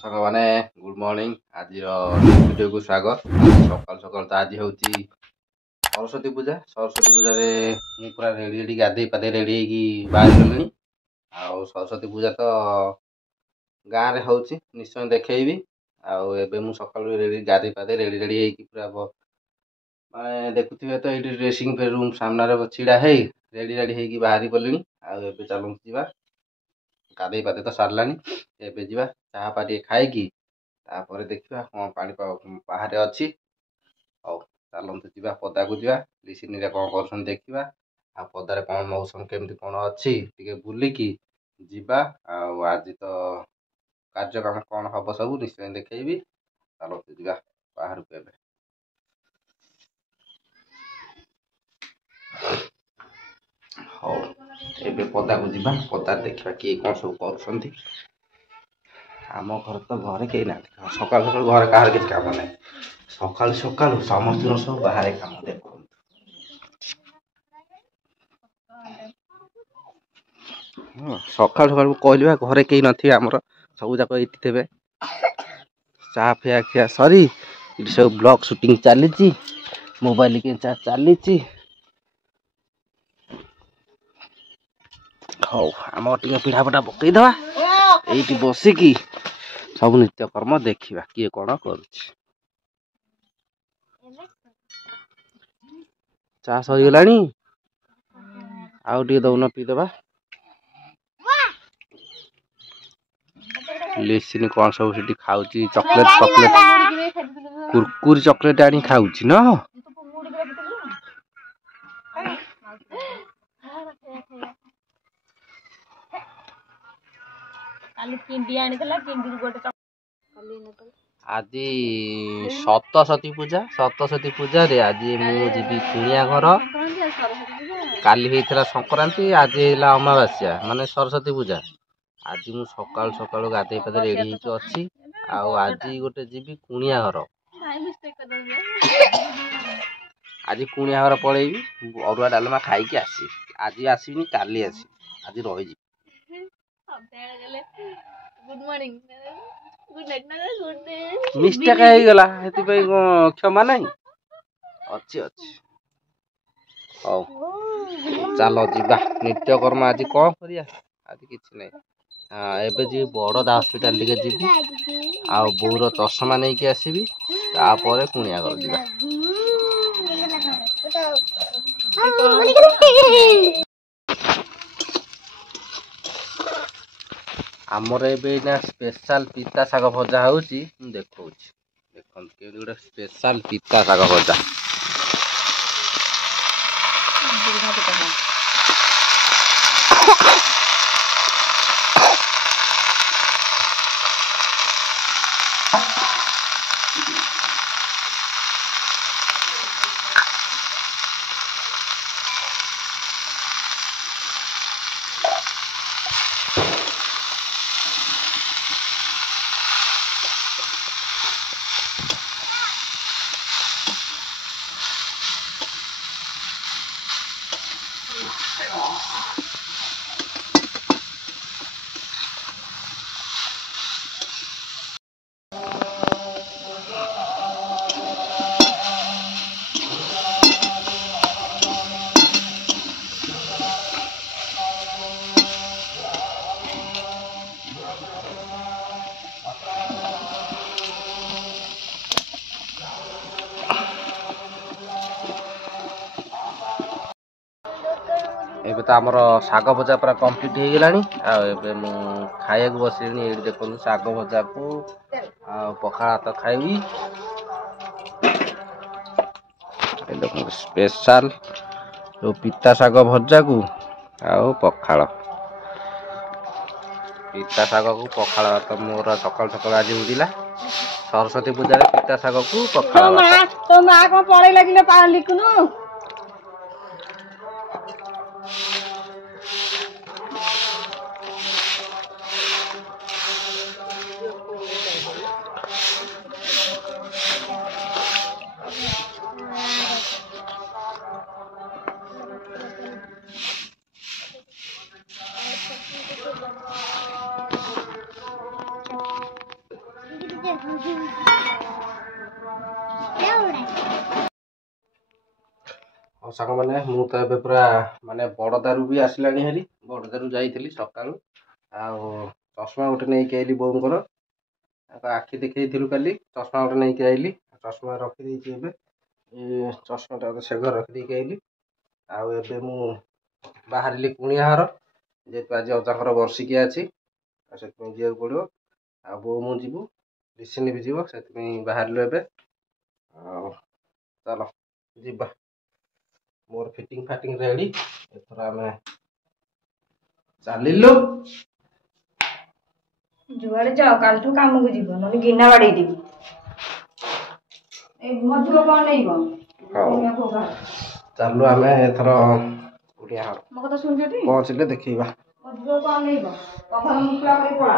ସାଙ୍ଗ ମାନେ good morning. ଆଜିର ଭିଡ଼ିଓକୁ ସ୍ୱାଗତ। ସକାଳୁ ସକାଳୁ ତ ଆଜି ହେଉଛି ସରସ୍ୱତୀ ପୂଜା। ସରସ୍ୱତୀ ପୂଜାରେ ମୁଁ ପୁରା ରେଡ଼ି ଗାଧେଇ ପାଧେଇ ରେଡ଼ି ହେଇକି ବାହାରିଗଲିଣି। ଆଉ ସରସ୍ୱତୀ ପୂଜା ତ ଗାଁରେ ହେଉଛି, ନିଶ୍ଚୟ ଦେଖେଇବି। ଆଉ ଏବେ ମୁଁ ସକାଳୁ ଗାଧେଇ ପାଧେଇ ରେଡ଼ି ହେଇକି ପୁରା ମାନେ ଦେଖୁଥିବେ ତ ଏଇଠି ଡ୍ରେସିଂ ରୁମ୍ ସାମ୍ନାରେ ଛିଡ଼ା ହେଇ ରେଡ଼ି ହେଇକି ବାହାରି ପଡ଼ିଲିଣି। ଆଉ ଏବେ ଚାଲନ୍ତୁ ଯିବା। ଗାଧେଇ ପାଧେଇ ତ ସାରିଲାଣି, ଏବେ ଯିବା ଚାହା ପା ଟିକେ ଖାଇକି ତାପରେ ଦେଖିବା କ'ଣ ପାଣିପାଗ ବାହାରେ ଅଛି। ହଉ ଚାଲନ୍ତୁ ଯିବା, ପଦାକୁ ଯିବା, ଲିସିନିରେ କ'ଣ କରୁଛନ୍ତି ଦେଖିବା। ଆଉ ପଦାରେ କ'ଣ ମୌସମ କେମିତି କ'ଣ ଅଛି ଟିକେ ବୁଲିକି ଯିବା। ଆଉ ଆଜି ତ କାର୍ଯ୍ୟକ୍ରମ କ'ଣ ହବ ସବୁ ନିଶ୍ଚୟ ଦେଖେଇବି। ଚାଲନ୍ତୁ ଯିବା ବାହାରକୁ ଏବେ। ହଉ ଏବେ ପଦାକୁ ଯିବା, ପଦାରେ ଦେଖିବା କିଏ କ'ଣ ସବୁ କରୁଛନ୍ତି। ଆମ ଘରେ ତ ଘରେ କେହି ନାହାନ୍ତି। ସକାଳୁ ସକାଳୁ ଘରେ କାହାର କିଛି କାମ ନାହିଁ। ସକାଳୁ ସକାଳୁ ସମସ୍ତଙ୍କର ସବୁ ବାହାରେ କାମ। ଦେଖନ୍ତୁ ସକାଳୁ ସକାଳୁ କହିଲି ବା ଘରେ କେହି ନଥିବେ, ଆମର ସବୁ ଯାକ ଏଇଠି ଥିବେ। ଚା ଫିଆ ଖିଆ ସରି ଏଠି ସବୁ ବ୍ଲଗ ସୁଟିଂ ଚାଲିଛି, ମୋବାଇଲ କେଞ୍ଚା ଚାଲିଛି। ହଉ ଆମର ଟିକେ ପିଢା ପଟା ପକେଇଦବା, ଏଇଠି ବସିକି ସବୁ ନିତ୍ୟକର୍ମ ଦେଖିବା କିଏ କ'ଣ କରୁଛି। ଚା ସରିଗଲାଣି, ଆଉ ଟିକେ ଦଉନ ପିଇଦବା। ଲିସିନି କ'ଣ ସବୁ ସେଠି ଖାଉଛି, ଚକୋଲେଟ କୁରକୁରି ଚକୋଲେଟ ଆଣି ଖାଉଛି ନା। ଆଜି ସତସତୀ ପୂଜା, ସତସତୀ ପୂଜାରେ ଆଜି ମୁଁ ଯିବି କୁଣିଆ ଘର। କାଲି ହେଇଥିଲା ସଂକ୍ରାନ୍ତି, ଆଜି ହେଲା ଅମାବାସ୍ୟା ମାନେ ସରସ୍ୱତୀ ପୂଜା। ଆଜି ମୁଁ ସକାଳୁ ସକାଳୁ ଗାଧେଇ ପାଧେଇ ରେଡ଼ି ହେଇକି ଅଛି। ଆଉ ଆଜି ଗୋଟେ ଯିବି କୁଣିଆ ଘର। ଆଜି କୁଣିଆ ଘର ପଳେଇବି, ଅରୁଆ ଡାଲମା ଖାଇକି ଆସିବି। ଆଜି ଆସିବିନି, କାଲି ଆସିବି, ଆଜି ରହିଯିବି। ମିଷ୍ଟେକ୍ ହେଇଗଲା, ସେଥିପାଇଁ କ୍ଷମା ନାହିଁ, ଅଛି। ହଉ ଚାଲ ଯିବା, ନିତ୍ୟକର୍ମ ଆଜି କ'ଣ କରିବା, ଆଜି କିଛି ନାହିଁ। ଏବେ ଯିବି ବଡ଼ଦା ହସ୍ପିଟାଲ ଟିକେ ଯିବି, ଆଉ ବୋଉର ଚଷମା ନେଇକି ଆସିବି, ତାପରେ କୁଣିଆ ଘର ଯିବା। ଆମର ଏବେ ଏଇନା ସ୍ପେଶାଲ ପିତା ଶାଗ ଭଜା ହେଉଛି, ମୁଁ ଦେଖଉଛି। ଦେଖନ୍ତୁ କେମିତି ଗୋଟେ ସ୍ପେଶାଲ ପିତା ଶାଗ ଭଜା। ଏବେ ତ ଆମର ଶାଗ ଭଜା ପୁରା କମ୍ପ୍ଲିଟ୍ ହେଇଗଲାଣି। ଆଉ ଏବେ ମୁଁ ଖାଇବାକୁ ବସିଲିଣି। ଏଇଠି ଦେଖନ୍ତୁ ଶାଗ ଭଜାକୁ ଆଉ ପଖାଳ ଭାତ ଖାଇବି। ଏ ଦେଖନ୍ତୁ ସ୍ପେଶାଲ ଯୋଉ ପିତା ଶାଗ ଭଜାକୁ ଆଉ ପଖାଳ। ପିତା ଶାଗକୁ ପଖାଳ ଭାତ ମୋର ସକାଳୁ ସକାଳୁ ଆଜି ଉଡ଼ିଲା। ସରସ୍ୱତୀ ପୂଜାରେ ପିତା ଶାଗକୁ ପଖାଳ ଭାତ। ତୋ ମା କ'ଣ ପଳେଇ ଲାଗିଲେ ଲିକୁନୁ? ସାଙ୍ଗମାନେ ମୁଁ ତ ଏବେ ପୁରା ମାନେ ବଡ଼ଦାରୁ ବି ଆସିଲାଣି ହେରି ବଡ଼ଦାରୁ ଯାଇଥିଲି ସକାଳୁ ଆଉ ଚଷମା ଗୋଟେ ନେଇକି ଆଇଲି ବୋଉଙ୍କର ତାଙ୍କ ଆଖି ଦେଖେଇଥିଲୁ କାଲି ଚଷମା ଗୋଟେ ନେଇକି ଆଇଲି ଚଷମା ରଖିଦେଇଛି ଏବେ ଚଷମାଟା ସେ ଘରେ ରଖିଦେଇକି ଆଇଲି ଆଉ ଏବେ ମୁଁ ବାହାରିଲି କୁଣିଆ ଘର ଯେହେତୁ ଆଜି ଅଜାଙ୍କର ବର୍ଷିକିଆ ଅଛି ଆଉ ସେଥିପାଇଁ ଯିବାକୁ ପଡ଼ିବ ଆଉ ବୋଉ ମୁଁ ଯିବୁ ରିସିନି ବି ଯିବ ସେଥିପାଇଁ ବାହାରିଲୁ ଏବେ ଆଉ ଚାଲ ଯିବା मोर फिटिंग फाटिंग रेडी एथरा में चालिलो जुआड़े जाओ काल ठू काम को जीव न गिना बाड़ी देबी ए मधुर कोन लेइबो चालू आमे एथरा उडिया मो कथा सुन जेती पहुंचले देखिबा मधुर कोन लेइबो कथा मुखला करे पळा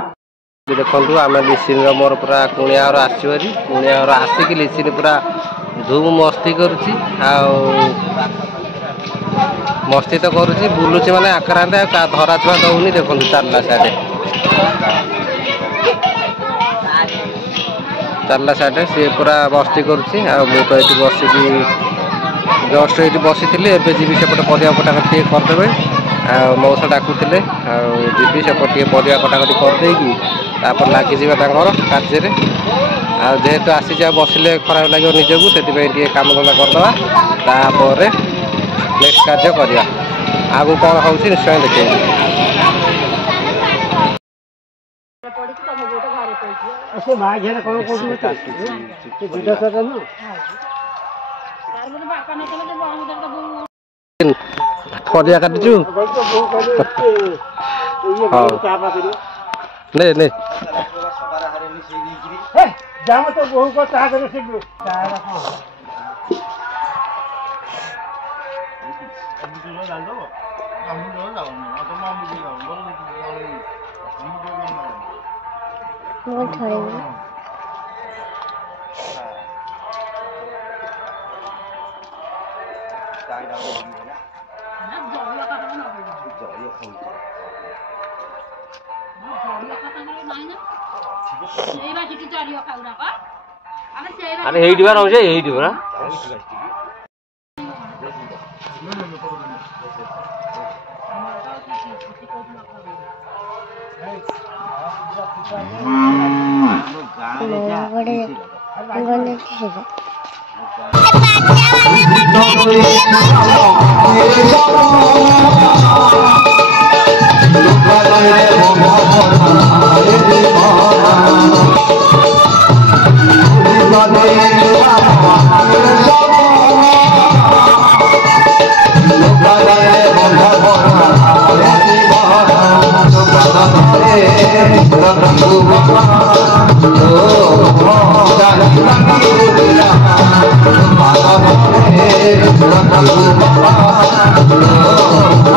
देखंतु आमे लिसिन रो मोर पूरा कुणिया रो आसीवरी कुणिया रो आसी कि लिसिन पूरा धूम मस्ती करूची आ मस्ती तो करुच्ची बुलुची माने आक्रांत धरा छुआ दौनी देखो चार्ला साइड सी पूरा मस्ती करुच्ची तो ये बसिकी जस्ट ये बसी थी जी सेपटे परिया कटाकटी करदे मौसा डाकुले जी सेपटे परिया कटाकटी करदेकी लगिजी कार्य जेहेतु आसी बसिले खराब लगे निजक से कम धंदा करदे नेक्स्ट कार्य करवा आगु कौन हो निश्चय देखिए परिया काटु ने तो बहु को चाह अरे हेइटी बार होजे हेइटी बरा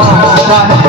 Oh,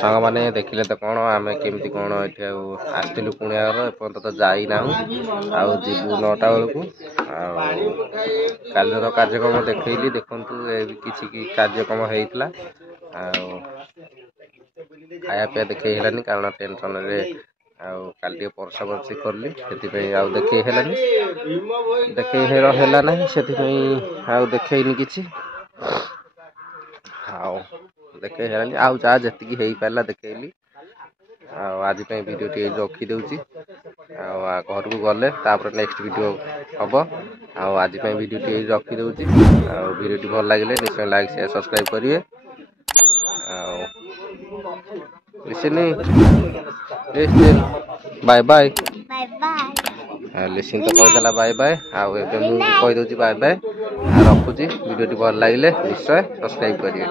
ସାଙ୍ଗମାନେ ଦେଖିଲେ ତ କ'ଣ ଆମେ କେମିତି କ'ଣ ଏଠି ଆଉ ଆସିଥିଲୁ କୁଣିଆ ଘର ଏପର୍ଯ୍ୟନ୍ତ ତ ଯାଇନାହୁଁ ଆଉ ଯିବୁ 9ଟା ବେଳକୁ। ଆଉ କାଲିର କାର୍ଯ୍ୟକ୍ରମ ଦେଖେଇଲି ଦେଖନ୍ତୁ କିଛି କାର୍ଯ୍ୟକ୍ରମ ହେଇଥିଲା ଆଉ ଖାଇବା ପିଇବା ଦେଖେଇ ହେଲାନି କାରଣ ଟେନସନରେ ଆଉ କାଲି ଟିକେ ପରସା ପରସି କଲି ସେଥିପାଇଁ ଆଉ ଦେଖେଇ ହେଲାନି ହେଲା ନାହିଁ ସେଥିପାଇଁ ଆଉ ଦେଖେଇନି କିଛି ଆଉ ଦେଖେଇ ହେଲାନି ଆଉ ଯାହା ଯେତିକି ହେଇପାରିଲା ଦେଖେଇଲି। ଆଉ ଆଜି ପାଇଁ ଭିଡ଼ିଓଟି ଏଇଠି ରଖିଦେଉଛି ଆଉ ଘରକୁ ଗଲେ ତାପରେ ନେକ୍ସଟ ଭିଡ଼ିଓ ହବ। ଆଉ ଆଜି ପାଇଁ ଭିଡ଼ିଓଟି ଏଇଠି ରଖିଦେଉଛି ଆଉ ଭିଡ଼ିଓଟି ଭଲ ଲାଗିଲେ ନିଶ୍ଚୟ ଲାଇକ୍ ସେୟାର ସବସ୍କ୍ରାଇବ୍ କରିବେ। ଆଉ ଲିସିନି ବାଏ ବାଏ ଲିସିନ୍ ତ କହିଦେଲା ବାଏ ବାଏ ଆଉ ଏବେ ମୁଁ କହିଦେଉଛି ବାଏ ବାଏ ରଖୁଛି। ଭିଡ଼ିଓଟି ଭଲ ଲାଗିଲେ ନିଶ୍ଚୟ ସବସ୍କ୍ରାଇବ୍ କରିବେ।